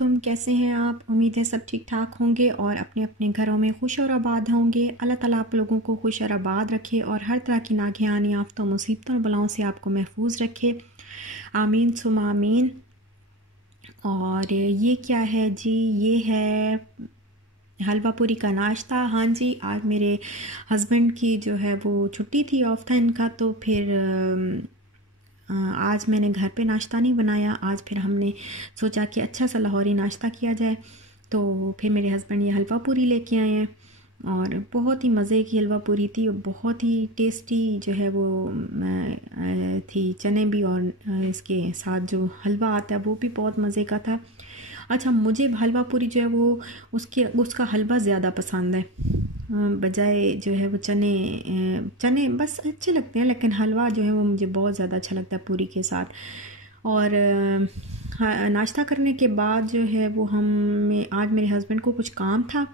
वालेकुम, कैसे हैं आप? उम्मीद है सब ठीक ठाक होंगे और अपने अपने घरों में खुश और आबाद होंगे। अल्लाह ताला आप लोगों को खुश और आबाद रखे और हर तरह की नागहानी आफतों मुसीबतों और बलाओं से आपको महफूज रखे। आमीन सुमा आमीन। और ये क्या है जी? ये है हलवा पूरी का नाश्ता। हाँ जी, आज मेरे हस्बैंड की जो है वो छुट्टी थी, ऑफ था इनका, तो फिर आज मैंने घर पे नाश्ता नहीं बनाया। आज फिर हमने सोचा कि अच्छा सा लाहौरी नाश्ता किया जाए, तो फिर मेरे हस्बैंड ये हलवा पूरी लेके आए हैं और बहुत ही मज़े की हलवा पूरी थी और बहुत ही टेस्टी जो है वो थी। चने भी और इसके साथ जो हलवा आता है वो भी बहुत मज़े का था। अच्छा, मुझे हलवा पूरी जो है वो उसका हलवा ज़्यादा पसंद है, बजाय जो है वो चने बस अच्छे लगते हैं, लेकिन हलवा जो है वो मुझे बहुत ज़्यादा अच्छा लगता है पूरी के साथ। और नाश्ता करने के बाद जो है वो आज मेरे हस्बैंड को कुछ काम था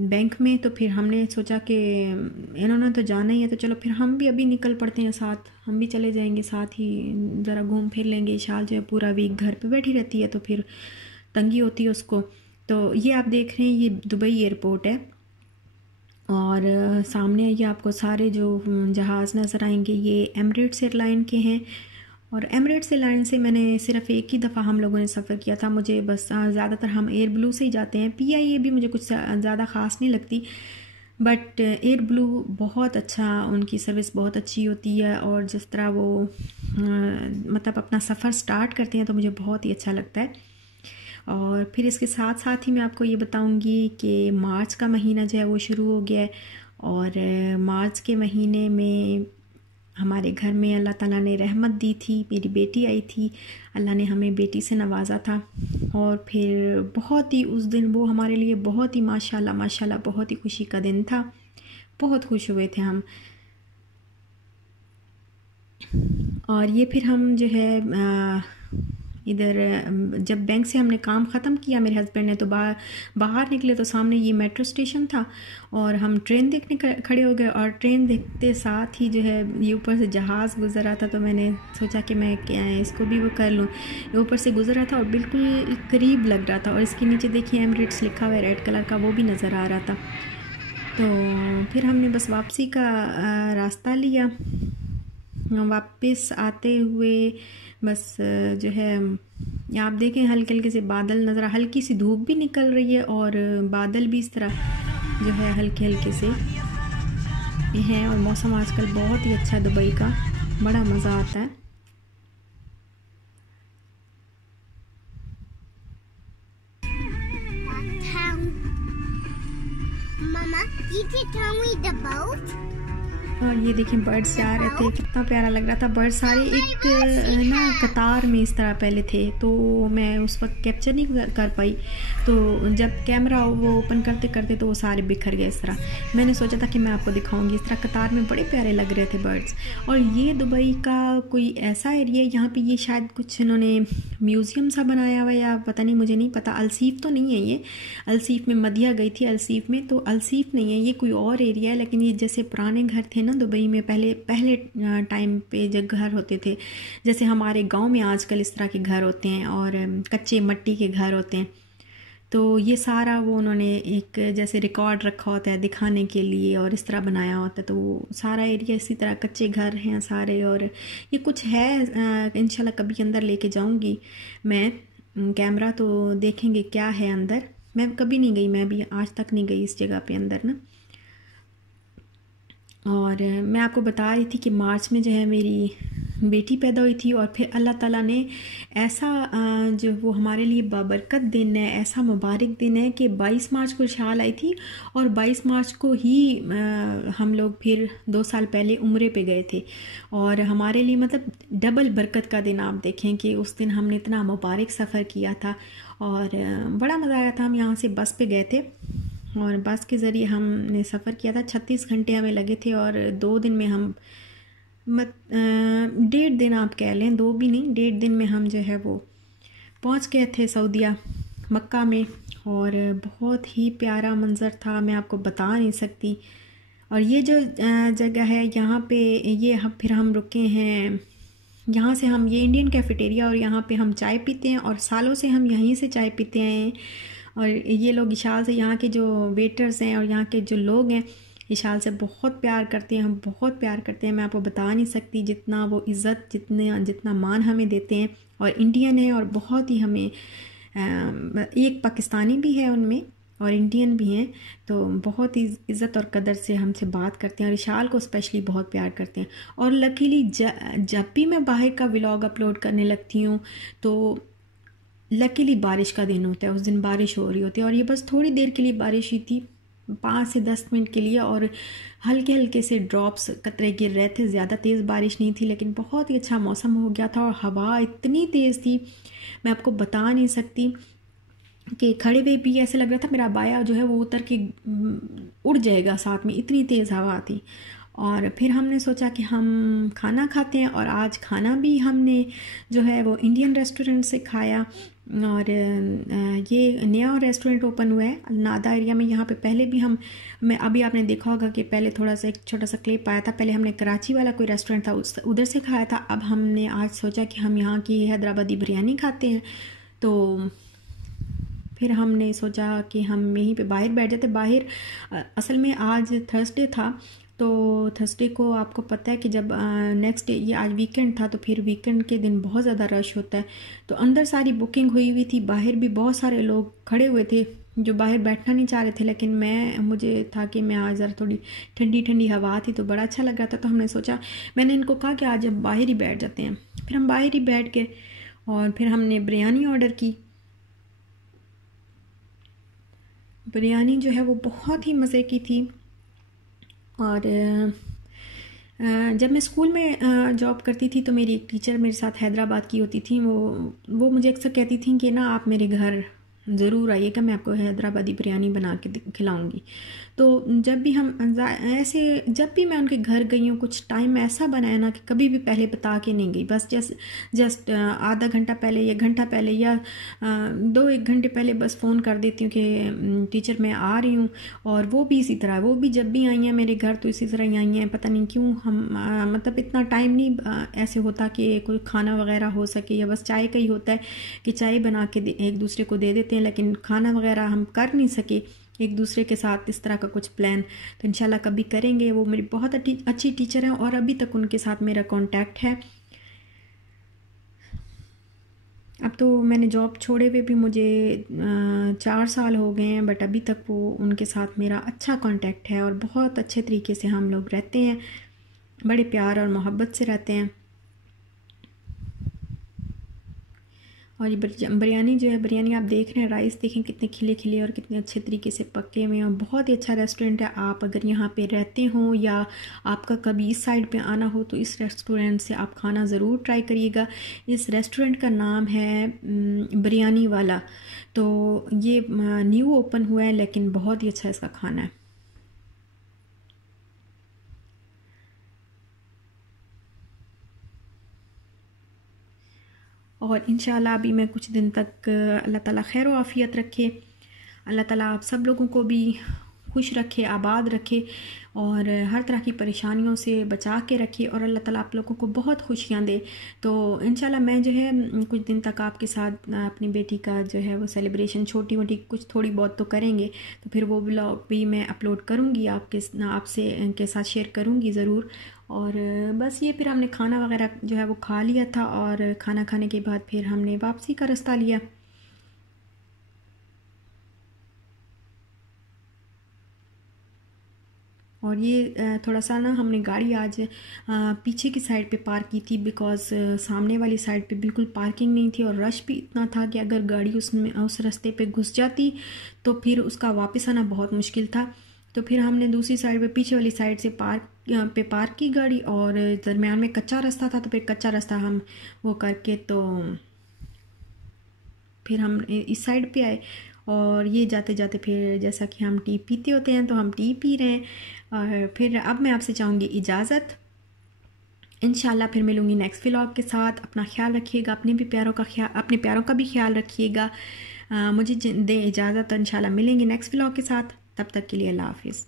बैंक में, तो फिर हमने सोचा कि इन्होंने तो जाना ही है, तो चलो फिर हम भी अभी निकल पड़ते हैं साथ, हम भी चले जाएंगे साथ ही, ज़रा घूम फिर लेंगे। शाल जो है पूरा वीक घर पे बैठी रहती है तो फिर तंगी होती है उसको। तो ये आप देख रहे हैं, ये दुबई एयरपोर्ट है और सामने ये आपको सारे जो जहाज़ नज़र आएंगे ये एमिरेट्स एयरलाइन के हैं। और एमिरेट्स एयरलाइन से मैंने सिर्फ एक ही दफ़ा हम लोगों ने सफ़र किया था। मुझे बस ज़्यादातर हम एयर ब्लू से ही जाते हैं। PIA भी मुझे कुछ ज़्यादा ख़ास नहीं लगती, बट एयर ब्लू बहुत अच्छा, उनकी सर्विस बहुत अच्छी होती है और जिस तरह वो मतलब अपना सफ़र स्टार्ट करते हैं तो मुझे बहुत ही अच्छा लगता है। और फिर इसके साथ साथ ही मैं आपको ये बताऊंगी कि मार्च का महीना जो है वो शुरू हो गया है और मार्च के महीने में हमारे घर में अल्लाह ताला ने रहमत दी थी। मेरी बेटी आई थी, अल्लाह ने हमें बेटी से नवाजा था और फिर बहुत ही उस दिन वो हमारे लिए बहुत ही माशाल्लाह माशाल्लाह बहुत ही खुशी का दिन था। बहुत खुश हुए थे हम। और ये फिर हम जो है इधर जब बैंक से हमने काम ख़त्म किया मेरे हस्बैंड ने, तो बाहर निकले तो सामने ये मेट्रो स्टेशन था और हम ट्रेन देखने खड़े हो गए। और ट्रेन देखते साथ ही जो है ये ऊपर से जहाज़ गुजर रहा था, तो मैंने सोचा कि मैं क्या इसको भी वो कर लूँ। ये ऊपर से गुजर रहा था और बिल्कुल करीब लग रहा था और इसके नीचे देखिए एमिरेट्स लिखा हुआ है रेड कलर का, वो भी नज़र आ रहा था। तो फिर हमने बस वापसी का रास्ता लिया। वापस आते हुए बस जो है आप देखें हल्के हल्के से बादल नज़र, हल्की सी धूप भी निकल रही है और बादल भी इस तरह जो है हल्के हल्के से हैं। और मौसम आजकल बहुत ही अच्छा दुबई का, बड़ा मज़ा आता है। Mama, did you tell me the boat? और ये देखिए बर्ड्स जा रहे थे, कितना प्यारा लग रहा था। बर्ड सारे एक ना कतार में इस तरह पहले थे, तो मैं उस वक्त कैप्चर नहीं कर पाई, तो जब कैमरा वो ओपन करते करते तो वो सारे बिखर गए इस तरह। मैंने सोचा था कि मैं आपको दिखाऊंगी, इस तरह कतार में बड़े प्यारे लग रहे थे बर्ड्स। और ये दुबई का कोई ऐसा एरिया है यहाँ पे, ये शायद कुछ इन्होंने म्यूज़ियम सा बनाया हुआ या पता नहीं, मुझे नहीं पता। अलसीफ तो नहीं है ये, अलसीफ में मदिया गई थी, अलसीफ में तो अलसीफ नहीं है, ये कोई और एरिया है। लेकिन ये जैसे पुराने घर थे ना दुबई में, पहले टाइम पे जब घर होते थे, जैसे हमारे गांव में आजकल इस तरह के घर होते हैं और कच्चे मट्टी के घर होते हैं, तो ये सारा वो उन्होंने एक जैसे रिकॉर्ड रखा होता है दिखाने के लिए और इस तरह बनाया होता है। तो वो सारा एरिया इसी तरह कच्चे घर हैं सारे। और ये कुछ है, इंशाल्लाह कभी अंदर लेके जाऊंगी मैं, कैमरा तो देखेंगे क्या है अंदर। मैं कभी नहीं गई, मैं भी आज तक नहीं गई इस जगह पे अंदर ना। और मैं आपको बता रही थी कि मार्च में जो है मेरी बेटी पैदा हुई थी और फिर अल्लाह ताला ने ऐसा जो वो हमारे लिए बाबरकत दिन है, ऐसा मुबारक दिन है कि 22 मार्च को शाल आई थी और 22 मार्च को ही हम लोग फिर 2 साल पहले उम्रे पे गए थे। और हमारे लिए मतलब डबल बरकत का दिन। आप देखें कि उस दिन हमने इतना मुबारक सफ़र किया था और बड़ा मज़ा आया था। हम यहाँ से बस पे गए थे और बस के ज़रिए हमने सफ़र किया था। 36 घंटे हमें लगे थे और 2 दिन में हम 1.5 दिन आप कह लें, 2 भी नहीं, 1.5 दिन में हम जो है वो पहुंच गए थे सऊदीया मक्का में। और बहुत ही प्यारा मंज़र था, मैं आपको बता नहीं सकती। और ये जो जगह है यहाँ पे, ये फिर हम रुके हैं यहाँ से हम, ये इंडियन कैफेटेरिया और यहाँ पे हम चाय पीते हैं और सालों से हम यहीं से चाय पीते हैं। और ये लोग इशाल से, यहाँ के जो वेटर्स हैं और यहाँ के जो लोग हैं इशाल से बहुत प्यार करते हैं, हम बहुत प्यार करते हैं। मैं आपको बता नहीं सकती जितना वो इज़्ज़त, जितना मान हमें देते हैं। और इंडियन है और बहुत ही हमें, एक पाकिस्तानी भी है उनमें और इंडियन भी हैं, तो बहुत ही इज़्ज़त और कदर से हमसे बात करते हैं और इशाल को स्पेशली बहुत प्यार करते हैं। और लकीली जब भी मैं बाहर का व्लॉग अपलोड करने लगती हूँ तो लकीली बारिश का दिन होता है, उस दिन बारिश हो रही होती है और ये बस थोड़ी देर के लिए बारिश ही थी, 5 से 10 मिनट के लिए, और हल्के हल्के से ड्रॉप्स कतरे गिर रहे थे। ज़्यादा तेज़ बारिश नहीं थी लेकिन बहुत ही अच्छा मौसम हो गया था और हवा इतनी तेज़ थी मैं आपको बता नहीं सकती कि खड़े हुए भी ऐसे लग रहा था मेरा बाया जो है वो उतर के उड़ जाएगा साथ में, इतनी तेज़ हवा थी। और फिर हमने सोचा कि हम खाना खाते हैं और आज खाना भी हमने जो है वो इंडियन रेस्टोरेंट से खाया। और ये नया रेस्टोरेंट ओपन हुआ है नादा एरिया में। यहाँ पे पहले भी मैं अभी आपने देखा होगा कि पहले थोड़ा सा एक छोटा सा क्लिप आया था, पहले हमने कराची वाला कोई रेस्टोरेंट था उधर से खाया था। अब हमने आज सोचा कि हम यहाँ की हैदराबादी बिरयानी खाते हैं, तो फिर हमने सोचा कि हम यहीं पे बाहर बैठ जाते। बाहर असल में आज थर्सडे था, तो थर्सडे को आपको पता है कि जब नेक्स्ट डे, ये आज वीकेंड था तो फिर वीकेंड के दिन बहुत ज़्यादा रश होता है, तो अंदर सारी बुकिंग हुई थी, बाहर भी बहुत सारे लोग खड़े हुए थे जो बाहर बैठना नहीं चाह रहे थे। लेकिन मुझे था कि मैं आज ज़रा थोड़ी ठंडी ठंडी हवा थी तो बड़ा अच्छा लग रहा था, तो हमने सोचा, मैंने इनको कहा कि आज अब बाहर ही बैठ जाते हैं। फिर हम बाहर ही बैठ गए और फिर हमने बिरयानी ऑर्डर की। बिरयानी जो है वो बहुत ही मज़े की थी। और जब मैं स्कूल में जॉब करती थी तो मेरी एक टीचर मेरे साथ हैदराबाद की होती थी, वो मुझे अक्सर कहती थी कि ना आप मेरे घर ज़रूर आइएगा, मैं आपको हैदराबादी बिरयानी बना के खिलाऊंगी। तो जब भी जब भी मैं उनके घर गई हूँ, कुछ टाइम ऐसा बनाया ना कि कभी भी पहले बता के नहीं गई, बस जस्ट आधा घंटा पहले या घंटा पहले या 2-1 घंटे पहले बस फ़ोन कर देती हूँ कि टीचर मैं आ रही हूँ। और वो भी इसी तरह, वो भी जब भी आई हैं मेरे घर तो इसी तरह ही आई हैं। पता नहीं क्यों हम मतलब इतना टाइम नहीं ऐसे होता कि कोई खाना वगैरह हो सके, या बस चाय का ही होता है कि चाय बना के एक दूसरे को दे देते हैं, लेकिन खाना वगैरह हम कर नहीं सके एक दूसरे के साथ इस तरह का कुछ प्लान। तो इंशाल्लाह कभी करेंगे। वो मेरी बहुत अच्छी टीचर हैं और अभी तक उनके साथ मेरा कांटेक्ट है। अब तो मैंने जॉब छोड़े हुए भी मुझे 4 साल हो गए हैं, बट अभी तक वो उनके साथ मेरा अच्छा कांटेक्ट है और बहुत अच्छे तरीके से हम लोग रहते हैं, बड़े प्यार और मोहब्बत से रहते हैं। और ये बिरयानी जो है, बिरयानी आप देख रहे हैं, राइस देखें कितने खिले खिले और कितने अच्छे तरीके से पके हुए हैं। और बहुत ही अच्छा रेस्टोरेंट है। आप अगर यहाँ पे रहते हो या आपका कभी इस साइड पे आना हो तो इस रेस्टोरेंट से आप खाना ज़रूर ट्राई करिएगा। इस रेस्टोरेंट का नाम है बिरयानी वाला। तो ये न्यू ओपन हुआ है लेकिन बहुत ही अच्छा इसका खाना है। और इंशाल्लाह अभी मैं कुछ दिन तक, अल्लाह ताला खैर व आफ़ियत रखे, अल्लाह ताला आप सब लोगों को भी खुश रखे, आबाद रखे और हर तरह की परेशानियों से बचा के रखे और अल्लाह ताला आप लोगों को बहुत खुशियाँ दे। तो इंशाल्लाह मैं जो है कुछ दिन तक आपके साथ अपनी बेटी का जो है वो सेलिब्रेशन छोटी मोटी कुछ थोड़ी बहुत तो करेंगे, तो फिर वो व्लॉग भी मैं अपलोड करूँगी आपसे के साथ शेयर करूँगी ज़रूर। और बस ये फिर हमने खाना वगैरह जो है वो खा लिया था और खाना खाने के बाद फिर हमने वापसी का रास्ता लिया। और ये थोड़ा सा ना हमने गाड़ी आज पीछे की साइड पे पार्क की थी, बिकॉज़ सामने वाली साइड पे बिल्कुल पार्किंग नहीं थी और रश भी इतना था कि अगर गाड़ी उस रास्ते पे घुस जाती तो फिर उसका वापस आना बहुत मुश्किल था। तो फिर हमने दूसरी साइड पे पीछे वाली साइड से पार्क की गाड़ी और दरमियान में कच्चा रास्ता था, तो फिर कच्चा रास्ता हम वो करके तो फिर हम इस साइड पे आए। और ये जाते जाते फिर जैसा कि हम टी पीते होते हैं तो हम टी पी रहे हैं। और फिर अब मैं आपसे चाहूँगी इजाज़त। इंशाल्लाह फिर मिलूँगी नेक्स्ट व्लॉग के साथ। अपना ख्याल रखिएगा, अपने प्यारों का भी ख्याल रखिएगा। मुझे दें इजाज़त, इंशाल्लाह मिलेंगे नेक्स्ट व्लॉग के साथ। तब तक के लिए अल्लाह हाफिज़।